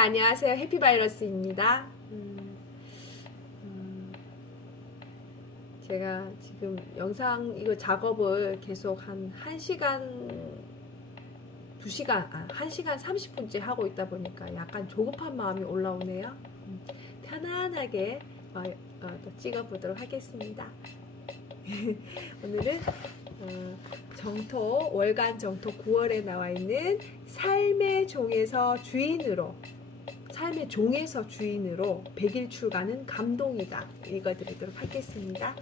안녕하세요. 해피바이러스입니다. 제가 지금 영상 이거 작업을 계속 한 1시간, 2시간, 1시간 30분째 하고 있다 보니까 약간 조급한 마음이 올라오네요. 편안하게 또 찍어보도록 하겠습니다. 오늘은 월간 정토 9월에 나와 있는 삶의 종에서 주인으로 100일 출가는 감동이다. 읽어드리도록 하겠습니다.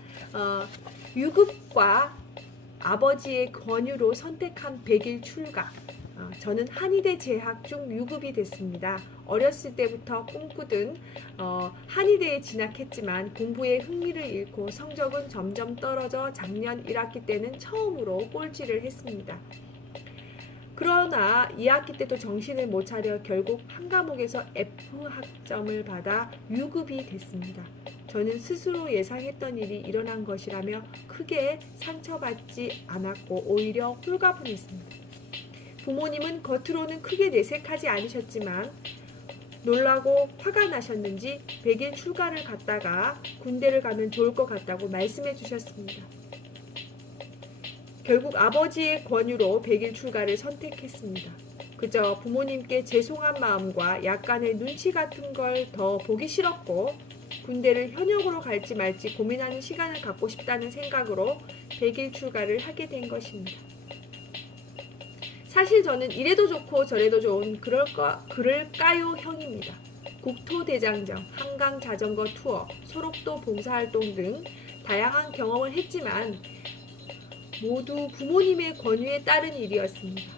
유급과 아버지의 권유로 선택한 100일 출가. 저는 한의대 재학 중 유급이 됐습니다. 어렸을 때부터 꿈꾸던 한의대에 진학했지만 공부에 흥미를 잃고 성적은 점점 떨어져 작년 1학기 때는 처음으로 꼴찌를 했습니다. 그러나 2학기 때도 정신을 못 차려 결국 한 과목에서 F학점을 받아 유급이 됐습니다. 저는 스스로 예상했던 일이 일어난 것이라며 크게 상처받지 않았고 오히려 홀가분했습니다. 부모님은 겉으로는 크게 내색하지 않으셨지만 놀라고 화가 나셨는지 100일 출가를 갔다가 군대를 가면 좋을 것 같다고 말씀해 주셨습니다. 결국 아버지의 권유로 100일 출가를 선택했습니다. 그저 부모님께 죄송한 마음과 약간의 눈치 같은 걸 더 보기 싫었고 군대를 현역으로 갈지 말지 고민하는 시간을 갖고 싶다는 생각으로 100일 출가를 하게 된 것입니다. 사실 저는 이래도 좋고 저래도 좋은 그럴까요 형입니다. 국토대장정, 한강자전거 투어, 소록도 봉사활동 등 다양한 경험을 했지만 모두 부모님의 권유에 따른 일이었습니다.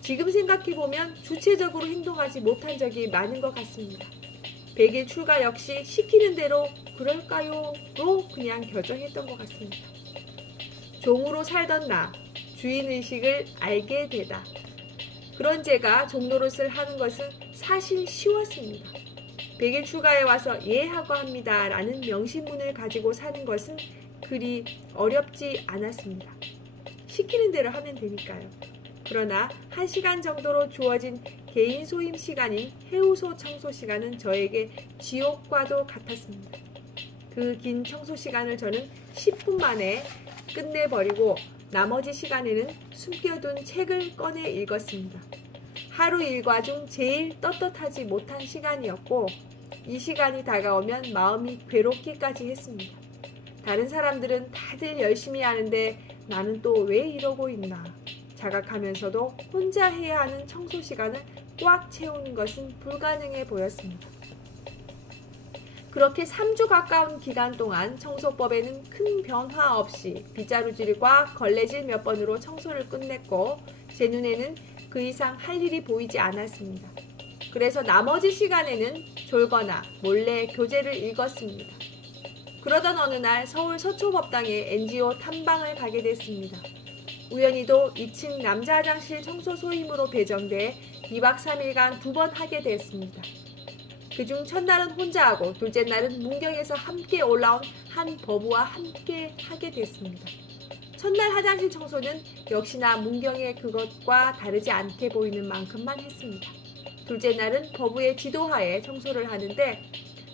지금 생각해보면 주체적으로 행동하지 못한 적이 많은 것 같습니다. 100일 출가 역시 시키는 대로 그럴까요?로 그냥 결정했던 것 같습니다. 종으로 살던 나, 주인의식을 알게 되다. 그런 제가 종 노릇을 하는 것은 사실 쉬웠습니다. 100일 출가에 와서 예하고 합니다 라는 명심문을 가지고 사는 것은 그리 어렵지 않았습니다. 시키는 대로 하면 되니까요. 그러나 1시간 정도로 주어진 개인 소임 시간인 해우소 청소 시간은 저에게 지옥과도 같았습니다. 그 긴 청소 시간을 저는 10분 만에 끝내버리고 나머지 시간에는 숨겨둔 책을 꺼내 읽었습니다. 하루 일과 중 제일 떳떳하지 못한 시간이었고 이 시간이 다가오면 마음이 괴롭기까지 했습니다. 다른 사람들은 다들 열심히 하는데 나는 또 왜 이러고 있나 자각하면서도 혼자 해야 하는 청소 시간을 꽉 채우는 것은 불가능해 보였습니다. 그렇게 3주 가까운 기간 동안 청소법에는 큰 변화 없이 빗자루질과 걸레질 몇 번으로 청소를 끝냈고 제 눈에는 그 이상 할 일이 보이지 않았습니다. 그래서 나머지 시간에는 졸거나 몰래 교재를 읽었습니다. 그러던 어느 날 서울 서초법당에 NGO 탐방을 가게 됐습니다. 우연히도 2층 남자 화장실 청소 소임으로 배정돼 2박 3일간 2번 하게 됐습니다. 그중 첫날은 혼자 하고 둘째 날은 문경에서 함께 올라온 한 법우와 함께 하게 됐습니다. 첫날 화장실 청소는 역시나 문경의 그것과 다르지 않게 보이는 만큼만 했습니다. 둘째 날은 법우의 지도하에 청소를 하는데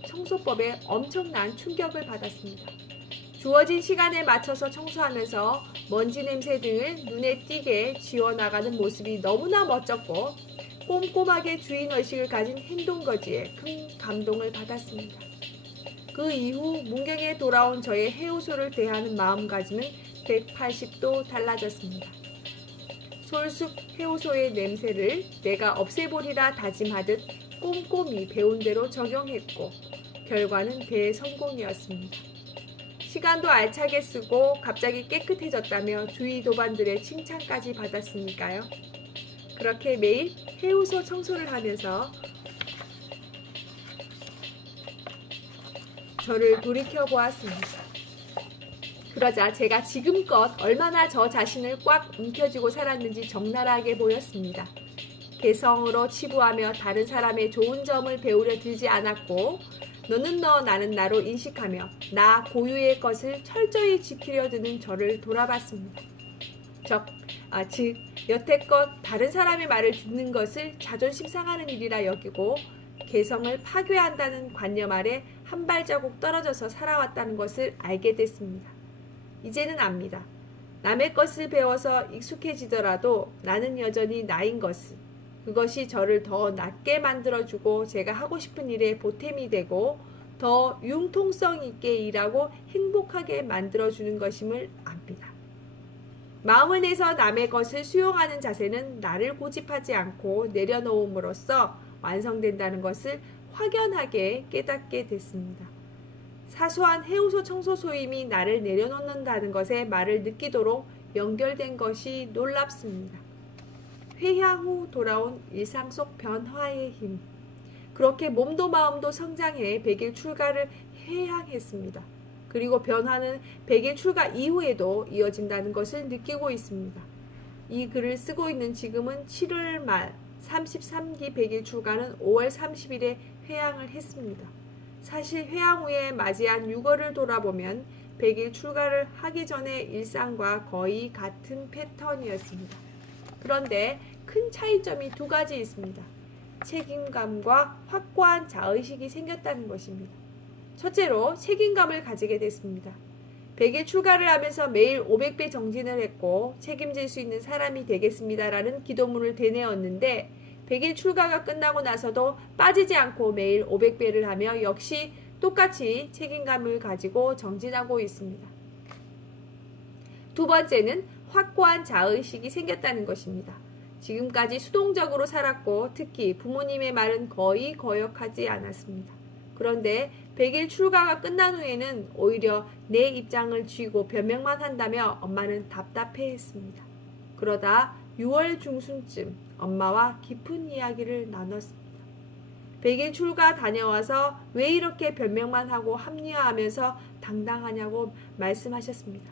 청소법에 엄청난 충격을 받았습니다. 주어진 시간에 맞춰서 청소하면서 먼지 냄새 등을 눈에 띄게 지워나가는 모습이 너무나 멋졌고 꼼꼼하게 주인의식을 가진 행동거지에 큰 감동을 받았습니다. 그 이후 문경에 돌아온 저의 해우소를 대하는 마음가짐은 180도 달라졌습니다. 솔숲 해우소의 냄새를 내가 없애보리라 다짐하듯 꼼꼼히 배운 대로 적용했고 결과는 대성공이었습니다. 시간도 알차게 쓰고 갑자기 깨끗해졌다며 주위 도반들의 칭찬까지 받았으니까요. 그렇게 매일 해우소 청소를 하면서 저를 돌이켜보았습니다. 그러자 제가 지금껏 얼마나 저 자신을 꽉 움켜쥐고 살았는지 적나라하게 보였습니다. 개성으로 치부하며 다른 사람의 좋은 점을 배우려 들지 않았고 너는 너 나는 나로 인식하며 나 고유의 것을 철저히 지키려 드는 저를 돌아봤습니다. 즉 여태껏 다른 사람의 말을 듣는 것을 자존심 상하는 일이라 여기고 개성을 파괴한다는 관념 아래 한 발자국 떨어져서 살아왔다는 것을 알게 됐습니다. 이제는 압니다. 남의 것을 배워서 익숙해지더라도 나는 여전히 나인 것을. 그것이 저를 더 낫게 만들어주고 제가 하고 싶은 일에 보탬이 되고 더 융통성 있게 일하고 행복하게 만들어주는 것임을 압니다. 마음을 내서 남의 것을 수용하는 자세는 나를 고집하지 않고 내려놓음으로써 완성된다는 것을 확연하게 깨닫게 됐습니다. 사소한 해우소 청소 소임이 나를 내려놓는다는 것에 말을 느끼도록 연결된 것이 놀랍습니다. 회향 후 돌아온 일상 속 변화의 힘. 그렇게 몸도 마음도 성장해 100일 출가를 회향했습니다. 그리고 변화는 100일 출가 이후에도 이어진다는 것을 느끼고 있습니다. 이 글을 쓰고 있는 지금은 7월 말 33기 100일 출가는 5월 30일에 회향을 했습니다. 사실 회향 후에 맞이한 6월을 돌아보면 100일 출가를 하기 전의 일상과 거의 같은 패턴이었습니다. 그런데 큰 차이점이 두 가지 있습니다. 책임감과 확고한 자의식이 생겼다는 것입니다. 첫째로 책임감을 가지게 됐습니다. 100일 출가를 하면서 매일 500배 정진을 했고 책임질 수 있는 사람이 되겠습니다라는 기도문을 되뇌었는데 100일 출가가 끝나고 나서도 빠지지 않고 매일 500배를 하며 역시 똑같이 책임감을 가지고 정진하고 있습니다. 두 번째는 확고한 자의식이 생겼다는 것입니다. 지금까지 수동적으로 살았고 특히 부모님의 말은 거의 거역하지 않았습니다. 그런데 100일 출가가 끝난 후에는 오히려 내 입장을 쥐고 변명만 한다며 엄마는 답답해했습니다. 그러다 6월 중순쯤 엄마와 깊은 이야기를 나눴습니다. 100일 출가 다녀와서 왜 이렇게 변명만 하고 합리화하면서 당당하냐고 말씀하셨습니다.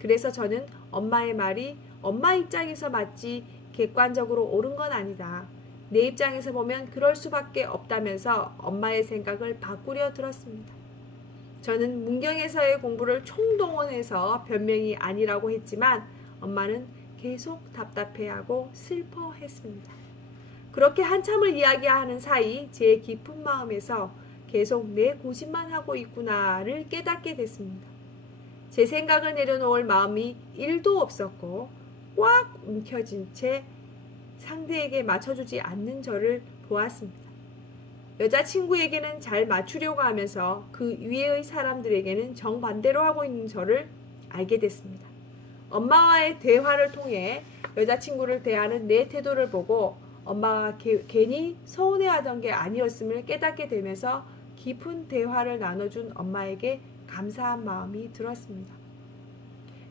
그래서 저는 엄마의 말이 엄마 입장에서 맞지 객관적으로 옳은 건 아니다. 내 입장에서 보면 그럴 수밖에 없다면서 엄마의 생각을 바꾸려 들었습니다. 저는 문경에서의 공부를 총동원해서 변명이 아니라고 했지만 엄마는 계속 답답해하고 슬퍼했습니다. 그렇게 한참을 이야기하는 사이 제 깊은 마음에서 계속 내 고집만 하고 있구나를 깨닫게 됐습니다. 제 생각을 내려놓을 마음이 1도 없었고 꽉 움켜쥔 채 상대에게 맞춰주지 않는 저를 보았습니다. 여자친구에게는 잘 맞추려고 하면서 그 위의 사람들에게는 정반대로 하고 있는 저를 알게 됐습니다. 엄마와의 대화를 통해 여자친구를 대하는 내 태도를 보고 엄마가 괜히 서운해하던 게 아니었음을 깨닫게 되면서 깊은 대화를 나눠준 엄마에게 감사한 마음이 들었습니다.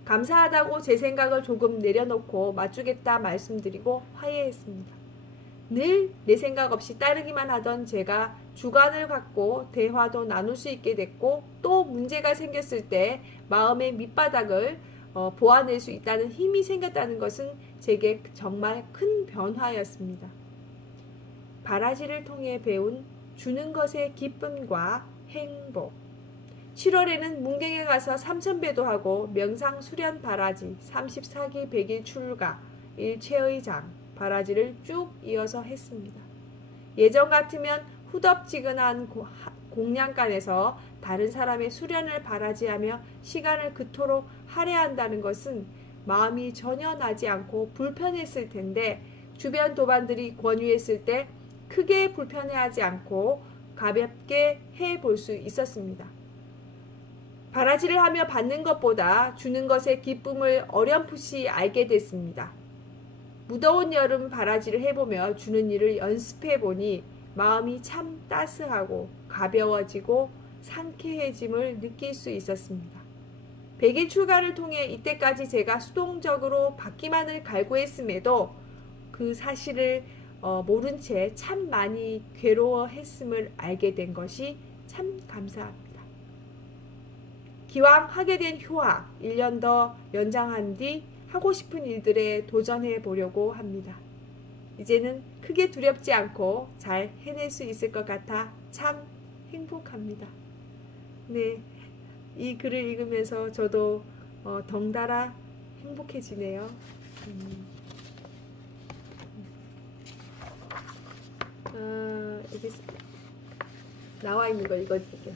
감사하다고 제 생각을 조금 내려놓고 맞추겠다 말씀드리고 화해했습니다. 늘 내 생각 없이 따르기만 하던 제가 주관을 갖고 대화도 나눌 수 있게 됐고 또 문제가 생겼을 때 마음의 밑바닥을 보아낼 수 있다는 힘이 생겼다는 것은 제게 정말 큰 변화였습니다. 바라지를 통해 배운 주는 것의 기쁨과 행복. 7월에는 문경에 가서 3000배도 하고 명상 수련 바라지 34기 100일 출가 일체의 장 바라지를 쭉 이어서 했습니다. 예전 같으면 후덥지근한 공양간에서 다른 사람의 수련을 바라지하며 시간을 그토록 할애한다는 것은 마음이 전혀 나지 않고 불편했을 텐데 주변 도반들이 권유했을 때 크게 불편해하지 않고 가볍게 해볼 수 있었습니다. 바라지를 하며 받는 것보다 주는 것의 기쁨을 어렴풋이 알게 됐습니다. 무더운 여름 바라지를 해보며 주는 일을 연습해보니 마음이 참 따스하고 가벼워지고 상쾌해짐을 느낄 수 있었습니다. 100일 출가를 통해 이때까지 제가 수동적으로 받기만을 갈구했음에도 그 사실을 모른 채 참 많이 괴로워했음을 알게 된 것이 참 감사합니다. 기왕 하게 된 휴학 1년 더 연장한 뒤 하고 싶은 일들에 도전해 보려고 합니다. 이제는 크게 두렵지 않고 잘 해낼 수 있을 것 같아 참 행복합니다. 네, 이 글을 읽으면서 저도 덩달아 행복해지네요. 여기 나와 있는 거 읽어드릴게요.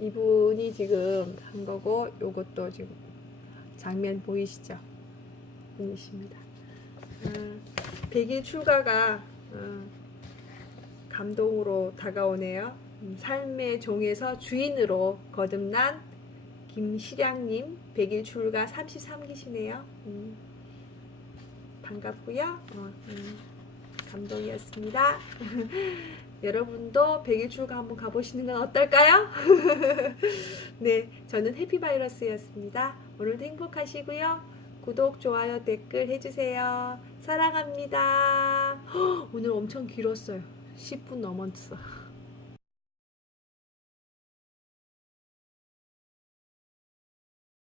이분이 지금 한 거고, 요것도 지금 장면 보이시죠? 분이십니다. 100일 출가가 감동으로 다가오네요. 삶의 종에서 주인으로 거듭난 김시량님 100일 출가 33기시네요. 반갑고요. 감동이었습니다. 여러분도 100일 출가 한번 가보시는 건 어떨까요? 네, 저는 해피바이러스였습니다. 오늘도 행복하시고요. 구독, 좋아요, 댓글 해주세요. 사랑합니다. 오늘 엄청 길었어요. 10분 넘었어.